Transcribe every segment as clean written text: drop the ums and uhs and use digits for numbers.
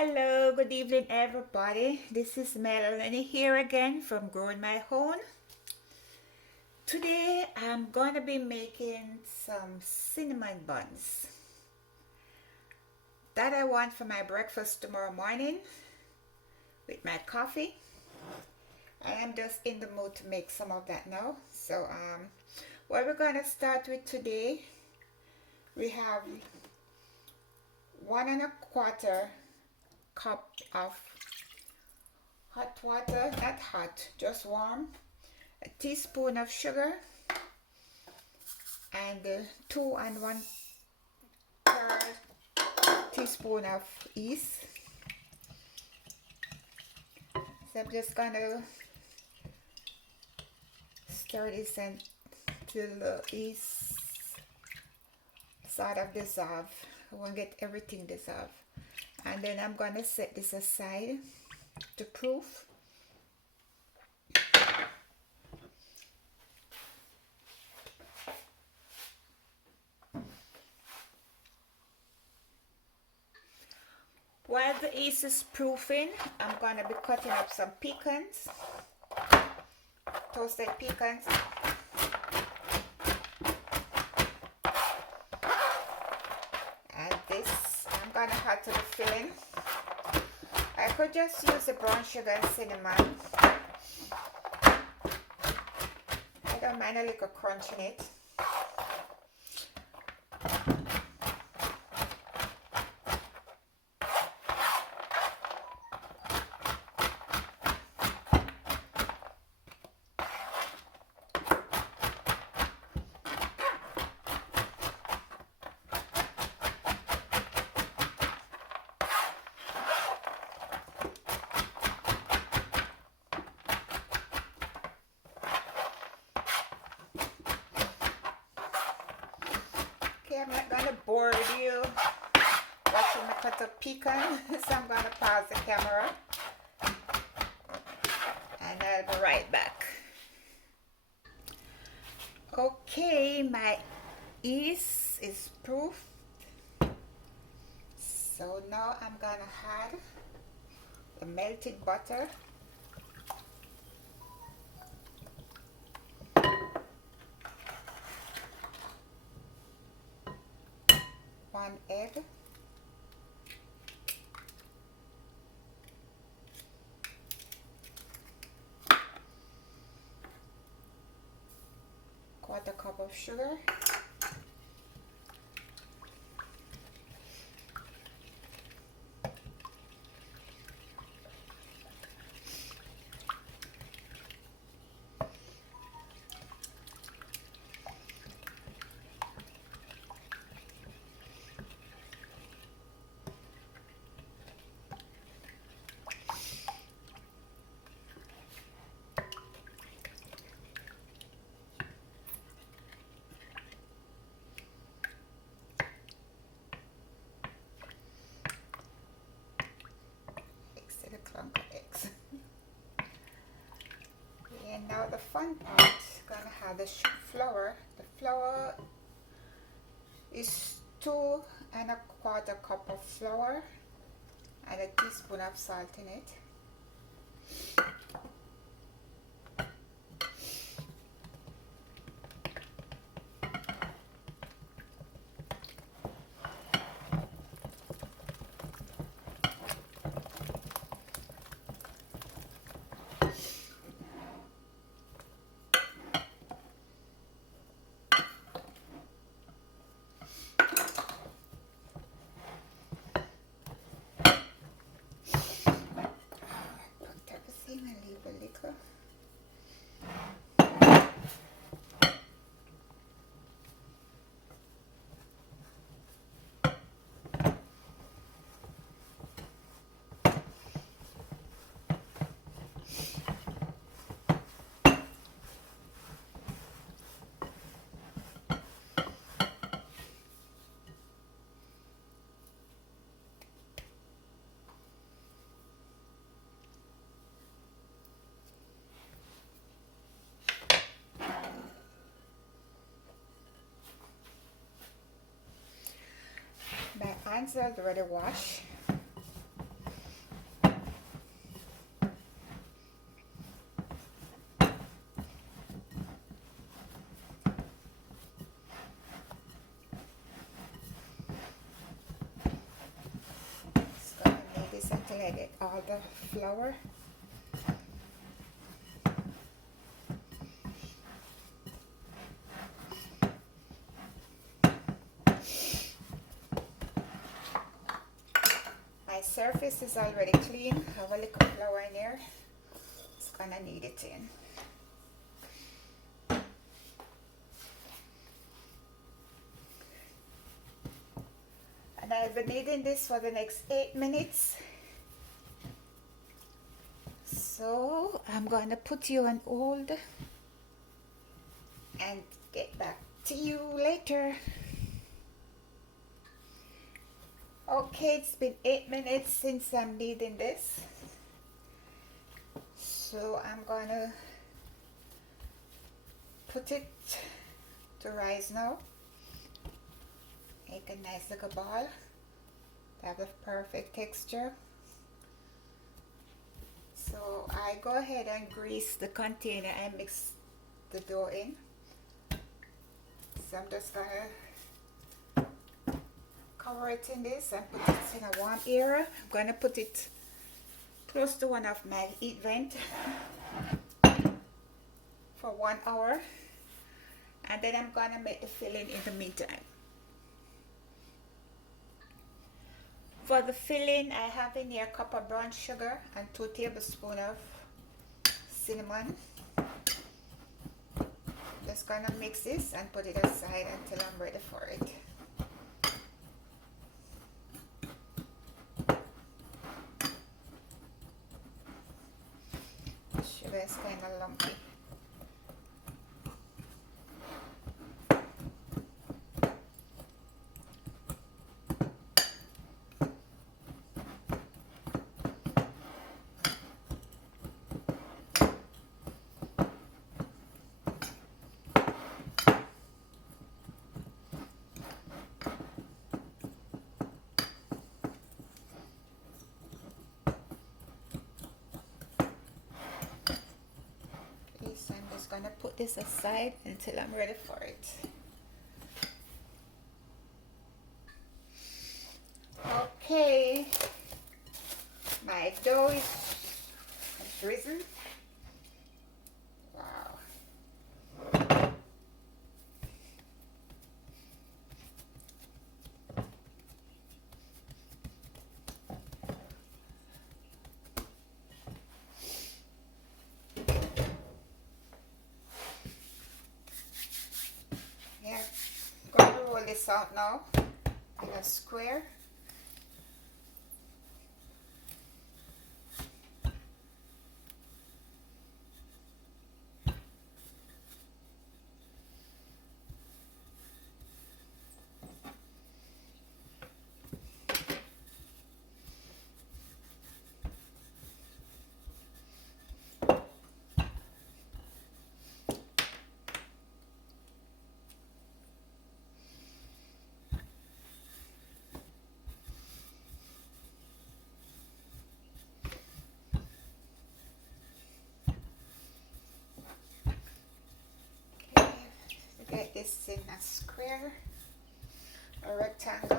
Hello, good evening, everybody. This is Melanie here again from Growing My Own. Today I'm gonna be making some cinnamon buns that I want for my breakfast tomorrow morning with my coffee. I am just in the mood to make some of that now. So, what we're gonna start with today, we have 1 1/4 cup of hot water, not hot, just warm, a teaspoon of sugar, and 2 1/3 teaspoon of yeast. So I'm just gonna stir this until the yeast sort of dissolve. I want to get everything dissolved. And then I'm gonna set this aside to proof. While the yeast is proofing, I'm gonna be cutting up some pecans, toasted pecans. And this I'm gonna add to the filling. I could just use the brown sugar and cinnamon. I don't mind a little crunch in it. Okay, I'm not gonna bore you watching me cut a pecan, so I'm gonna pause the camera and I'll be right back. Okay, my yeast is proof. So now I'm gonna add the melted butter, 1 egg, quarter cup of sugar, clump of eggs. And now the fun part, gonna have the flour. The flour is 2 1/4 cup of flour and a teaspoon of salt in it. My hands are already washed. blend it all the flour. My surface is already clean. Have a little flour in there. It's gonna need it in. And I'll be kneading this for the next 8 minutes. So I'm gonna put you on hold and get back to you later. Okay, it's been 8 minutes since I'm kneading this. So I'm gonna put it to rise now. Make a nice little ball. Have a perfect texture. So I go ahead and grease the container and mix the dough in. So I'm just gonna cover it in this and put it in a warm area. I'm gonna put it close to one of my heat vent for 1 hour, and then I'm gonna make the filling in the meantime. For the filling, I have in here a cup of brown sugar and 2 tablespoons of cinnamon. Just gonna mix this and put it aside until I'm ready for it. The sugar is kind of lumpy. So I'm just gonna put this aside until I'm ready for it. Okay, my dough is risen. Wow. Yeah, I'm going to roll this out now in a square. Get this in a square, a rectangle.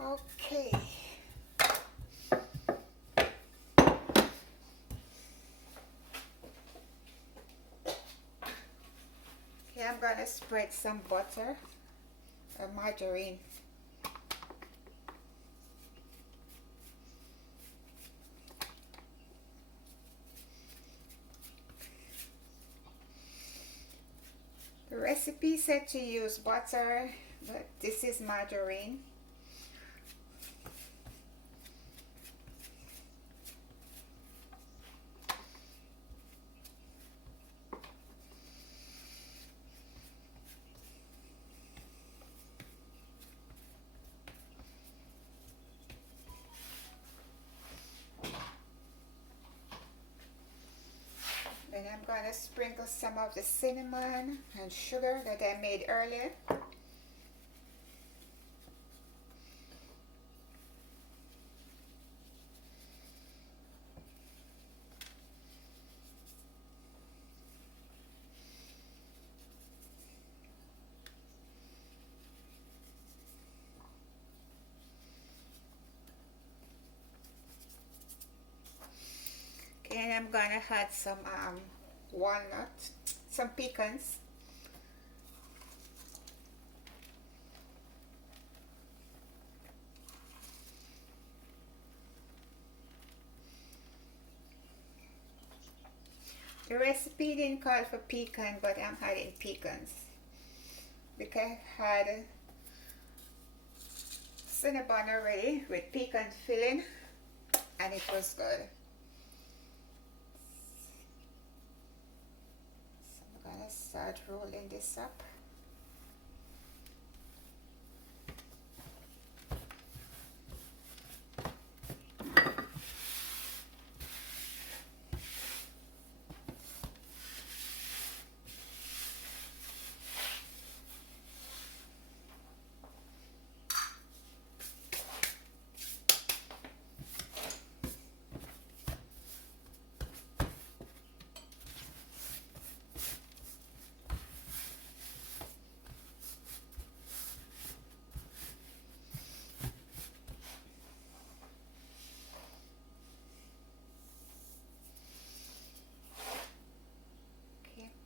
Okay. Okay, I'm gonna spread some butter or margarine. The recipe said to use butter, but this is margarine. Then I'm going to sprinkle some of the cinnamon and sugar that I made earlier. I'm gonna add some walnut, some pecans. The recipe didn't call for pecan, but I'm adding pecans because I had cinnamon already with pecan filling, and it was good. So I'm gonna start rolling this up.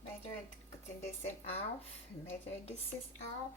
Measure cutting this in half, measure this is half.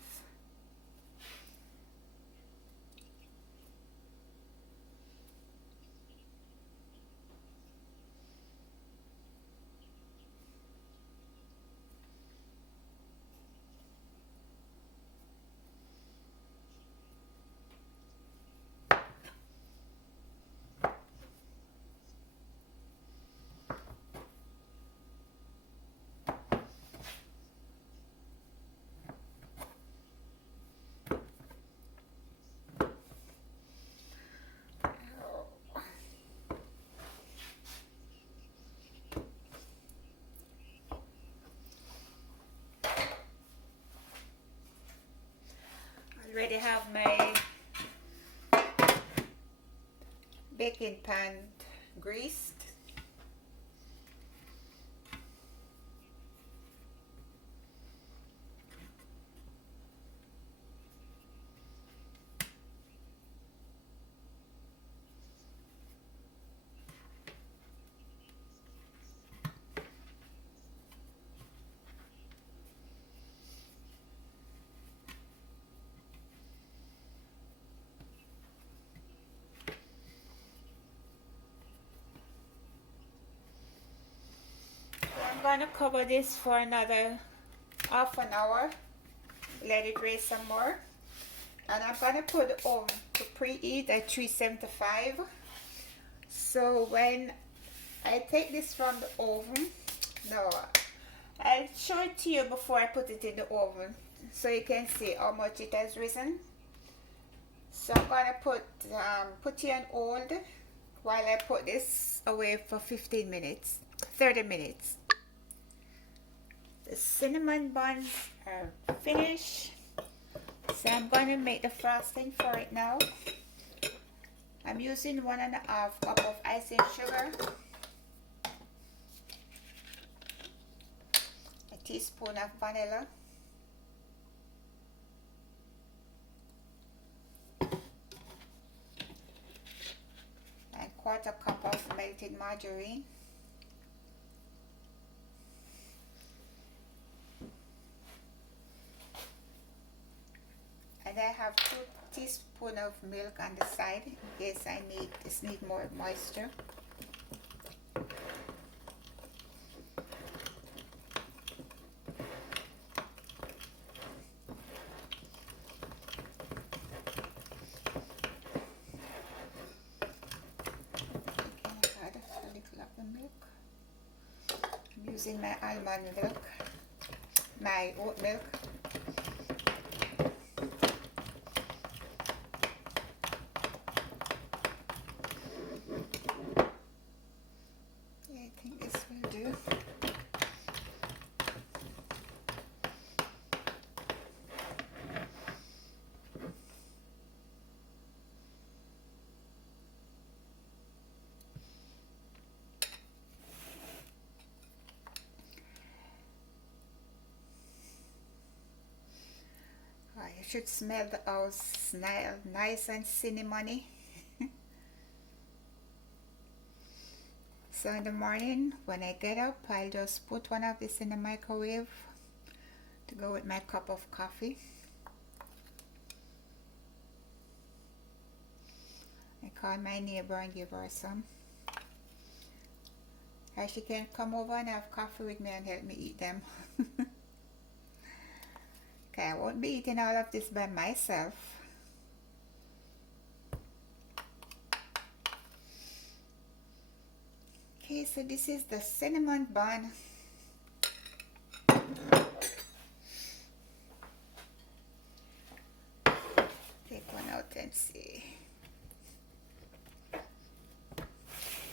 Already have my baking pan greased. I'm gonna cover this for another half an hour. Let it raise some more. And I'm gonna put the oven to preheat at 375. So when I take this from the oven, no, I'll show it to you before I put it in the oven so you can see how much it has risen. So I'm gonna put you on hold while I put this away for 15 minutes, 30 minutes. The cinnamon buns are finished. So I'm going to make the frosting for it now. I'm using 1.5 cup of icing sugar, a teaspoon of vanilla, and 1/4 cup of melted margarine. And I have 2 teaspoons of milk on the side in case I need more moisture. Add a little of the milk. I'm using my almond milk, my oat milk. I think this will do. Oh, you should smell the house nice and cinnamony. So in the morning when I get up, I'll just put one of this in the microwave to go with my cup of coffee. I call my neighbor and give her some. Or she can come over and have coffee with me and help me eat them. Okay, I won't be eating all of this by myself. Okay, so this is the cinnamon bun. Take one out and see.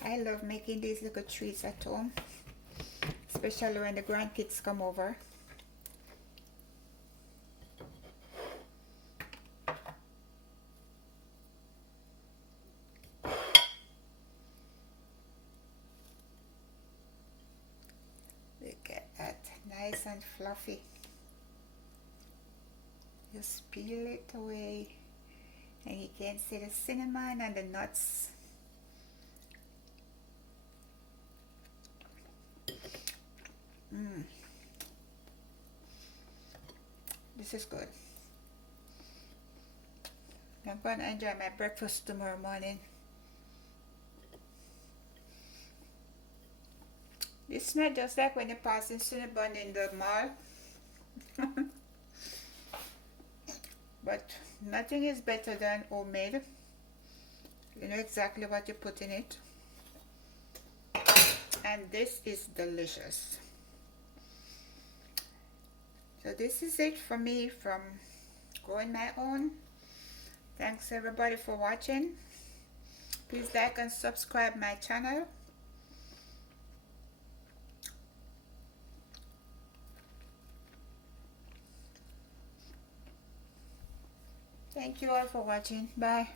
I love making these little treats at home, especially when the grandkids come over. Look at that, nice and fluffy. Just peel it away and you can see the cinnamon and the nuts. This is good. I'm going to enjoy my breakfast tomorrow morning. This smells just like when you pass in Cinnabon in the mall. But nothing is better than homemade. You know exactly what you put in it. And this is delicious. So this is it for me from growing my own. Thanks everybody for watching. Please like and subscribe my channel. Thank you all for watching. Bye.